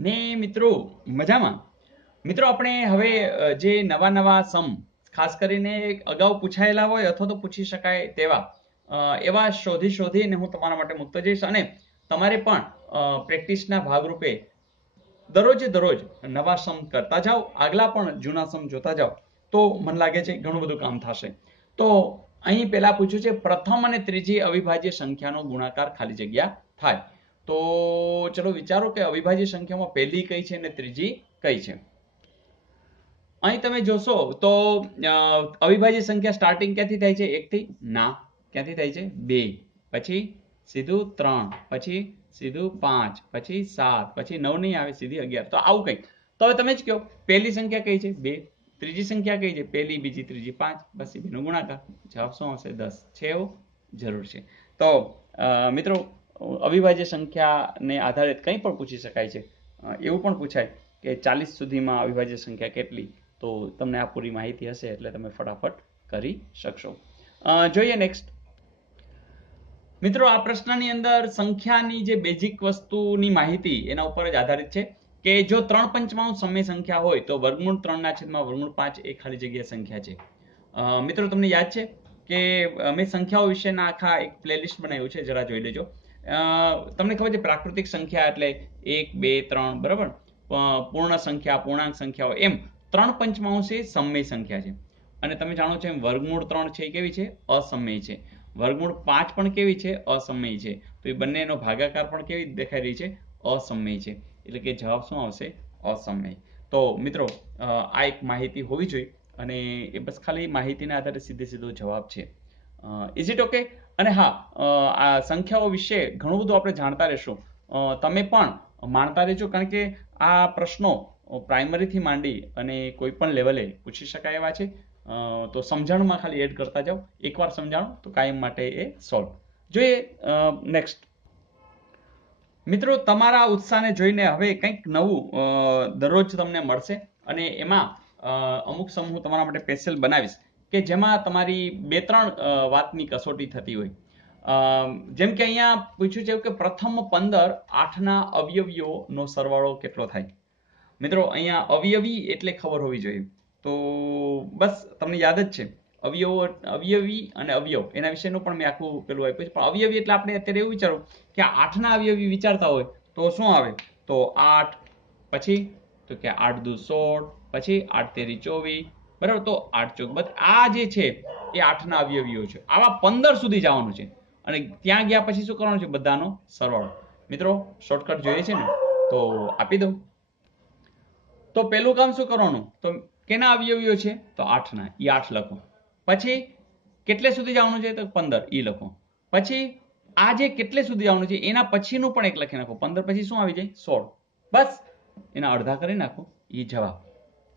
ને મિત્રો મજામાં? મિત્રો આપણે હવે જે નવા સમ ખાસ કરીને અગાઉ પૂછાયેલા હોય અથવા તો પૂછી શકાય તેવા એવા શોધીને હું તમારા માટે મૂકતો જઈશ અને તમારે પણ પ્રેક્ટિસના ભાગરૂપે દરરોજે દરરોજ નવા સમ કરતા જાઓ, આગલા પણ જૂના સમ જોતા જાઓ તો મને લાગે છે ઘણું બધું કામ થશે. તો અહીં પહેલા પૂછ્યું છે પ્રથમ અને ત્રીજી અવિભાજ્ય સંખ્યાનો ગુણાકાર ખાલી જગ્યા થાય. તો ચલો વિચારો કે અવિભાજ્ય સંખ્યામાં પહેલી કઈ છે અને ત્રીજી કઈ છે. અહીં તમે જોશો તો અવિભાજ્ય સંખ્યા સ્ટાર્ટિંગ ક્યાંથી થાય છે? 1 થી? ના. ક્યાંથી થાય છે? 2, પછી સીધું 3, પછી સીધું 5, પછી 7, પછી 9 નહીં આવે, સીધી 11. તો આવું કંઈક. તો હવે તમે જ કહો પહેલી સંખ્યા કઈ છે? 2. ત્રીજી સંખ્યા કઈ છે? પહેલી, બીજી, ત્રીજી, 5. બસ એ બેનો ગુણાકાર. જવાબ શું આવશે? 10. છે એવું? જરૂર છે. તો મિત્રો અવિભાજ્ય સંખ્યાને આધારિત કંઈ પણ પૂછી શકાય છે. એવું પણ પૂછાય કે 40 સુધીમાં અવિભાજ્ય સંખ્યા કેટલી? તો તમને આ પૂરી માહિતી હશે એટલે તમે ફટાફટ કરી શકશો. જોઈએ નેક્સ્ટ. મિત્રો આ પ્રશ્નની અંદર સંખ્યાની જે બેઝિક વસ્તુની માહિતી એના ઉપર જ આધારિત છે કે જો 3/5 સમય સંખ્યા હોય તો વર્ગમૂળ 3/5 એ ખાલી જગ્યા સંખ્યા છે. મિત્રો તમને યાદ છે કે મેં સંખ્યાઓ વિશેના આખા એક પ્લેલિસ્ટ બનાવ્યું છે, જરા જોઈ લેજો. તમને ખબર છે પ્રાકૃતિક સંખ્યા એટલે 1, 2, 3, બરાબર? પૂર્ણ સંખ્યા, પૂર્ણાંક સંખ્યાઓ, એમ 3/5 એ સમય સંખ્યા છે. અને તમે જાણો છો એમ વર્ગમૂળ 3 છે એ કેવી છે? અસમય છે. વર્ગમૂળ 5 પણ કેવી છે? અસમય છે. તો એ બંનેનો ભાગાકાર પણ કેવી દેખાઈ રહી છે? અસમય છે. એટલે કે જવાબ શું આવશે? અસમય. તો મિત્રો આ એક માહિતી હોવી જોઈએ અને એ બસ ખાલી માહિતીના આધારે સીધો જવાબ છે. Is it okay? અને હા, આ સંખ્યાઓ વિશે ઘણું બધું આપણે જાણતા રહેશું. તમે પણ માણતા રહેજો, કારણ કે આ પ્રશ્નો પ્રાઇમરીથી માંડી અને કોઈ પણ લેવલે પૂછી શકાય એવા છે. તો સમજણમાં ખાલી એડ કરતા જાઓ. એકવાર સમજાણો તો કાયમ માટે એ સોલ્વ. જોઈએ નેક્સ્ટ. મિત્રો તમારા ઉત્સાહને જોઈને હવે કંઈક નવું દરરોજ તમને મળશે અને એમાં અમુક સમૂહ તમારા માટે સ્પેશિયલ બનાવીશ કે જેમાં તમારી 2-3 વાતની કસોટી થતી હોય. જેમ કે અહીંયા પૂછ્યું છે કે પ્રથમ 15 8ના અવયવીઓનો સરવાળો કેટલો થાય? મિત્રો અહીંયા અવયવી એટલે ખબર હોવી જોઈએ. તો બસ તમને યાદ જ છે અવયવી અને અવયવ એના વિશેનું પણ મેં આખું પેલું આપ્યું છે. પણ અવયવી એટલે આપણે અત્યારે એવું વિચારો કે 8ના અવયવી વિચારતા હોય તો શું આવે? તો 8, પછી તો કે 8 દુ 16, પછી 8 તેરી 24, બરાબર? તો 8 ચોક 32. આ જે છે એ 8ના અવયવીઓ છે. આવા 15 સુધી જવાનું છે અને ત્યાં ગયા પછી શું કરવાનું છે? બધાનો સરવાળો. મિત્રો શોર્ટકટ જોઈએ છે ને તો આપી દઉં. તો પહેલું કામ શું કરવાનું? તો કેના અવયવીઓ છે? તો 8ના, એ 8 લખો. પછી કેટલે સુધી જવાનું છે? તો 15, એ લખો. પછી આ જે કેટલે સુધી જવાનું છે એના પછીનું પણ એક લખી નાખો. 15 પછી શું આવી જાય? 16. બસ એના અડધા કરી નાખો, એ જવાબ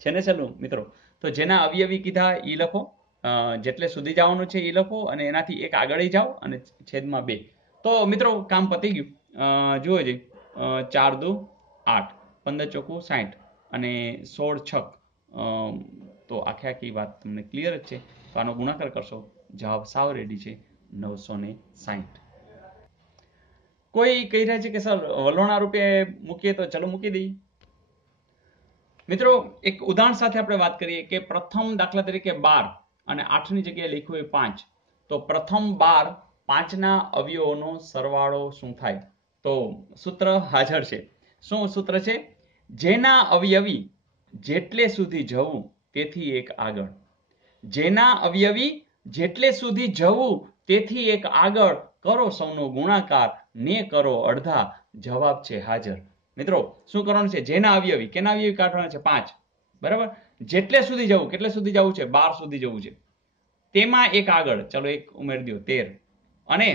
છે ને. ચાલો મિત્રો, તો જેના અવયવી કીધા એ લખો, જેટલે સુધી જવાનું છે એ લખો અને એનાથી એક આગળ જાઓ અને છેદમાં 2. તો મિત્રો કામ પતી ગયું. જુઓ છે 4 દુ 8, 15 ચોકું 60 અને 16 છક. તો આખી વાત તમને ક્લિયર જ છે. તો આનો ગુણાકાર કરશો, જવાબ સાવ રેડી છે, 960. કોઈ કહી રહ્યા છે કે સર વલોણા રૂપે મૂકીએ, તો ચલો મૂકી દઈએ. મિત્રો એક ઉદાહરણ સાથે આપણે વાત કરીએ કે પ્રથમ દાખલા તરીકે 12 અને 8ની જગ્યાએ લખ્યું હોય 5. તો પ્રથમ 12 5ના અવયવોનો સરવાળો શું થાય? તો સૂત્ર હાજર છે. શું સૂત્ર છે? જેના અવયવી જેટલે સુધી જવું તેથી એક આગળ. જેના અવયવી જેટલે સુધી જવું તેથી એક આગળ, કરો સૌનો ગુણાકાર ને કરો અડધા, જવાબ છે હાજર. મિત્રો શું કરવાનું છે? જેના અવયવી, કેના અવયવી કાઢવાના છે? 5, બરાબર? જેટલે સુધી જવું, કેટલે સુધી જવું છે? 12 સુધી જવું છે. તેમાં એક આગળ, ચલો એક ઉમેરી દો 13, અને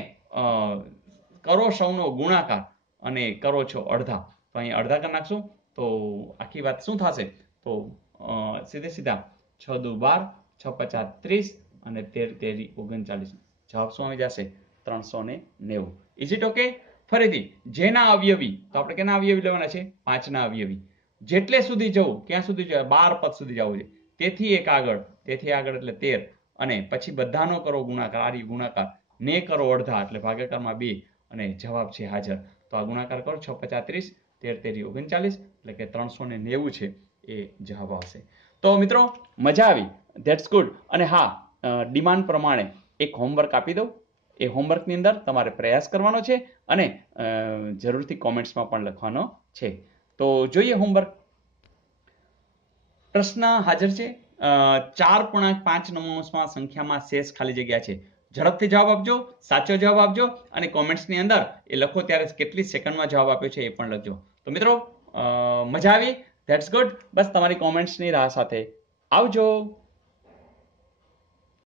કરો સૌનો ગુણાકાર અને કરો છો અડધા. તો અહીં અડધા કરી નાખશું તો આખી વાત શું થશે? તો સીધા 6 દુ 12, 6 પચા 30 અને 13 તેરી 39. જવાબ શું આવી જશે? 390. Is it okay? ફરીથી જેના અવયવી, તો આપણે કેના અવયવી લેવાના છે? 5ના અવયવી. જેટલે સુધી જવું, ક્યાં સુધી જવું? 12 પદ સુધી જવું છે. તેથી એક આગળ, તેથી આગળ એટલે 13, અને પછી બધાનો કરો ગુણાકાર, આ ગુણાકાર, ને કરો અડધા એટલે ભાગાકારમાં 2 અને જવાબ છે હાજર. તો આ ગુણાકાર કરો 6 પચા 30 13 તેરી 39 એટલે કે 390 છે એ જવાબ આવશે. તો મિત્રો મજા આવી, ધેટ્સ ગુડ. અને હા, ડિમાન્ડ પ્રમાણે એક હોમવર્ક આપી દઉં. એ હોમવર્કની અંદર તમારે પ્રયાસ કરવાનો છે અને જરૂરથી કોમેન્ટ્સમાં પણ લખવાનો છે. તો જોઈએ હોમવર્ક. પ્રશ્ન હાજર છે. 4.5 સંખ્યામાં શેષ ખાલી જગ્યા છે. ઝડપથી જવાબ આપજો, સાચો જવાબ આપજો અને કોમેન્ટ્સની અંદર એ લખો ત્યારે કેટલી સેકન્ડમાં જવાબ આપ્યો છે એ પણ લખજો. તો મિત્રો મજા આવી, ધેટ્સ ગુડ. બસ તમારી કોમેન્ટ્સની રાહ સાથે આવજો.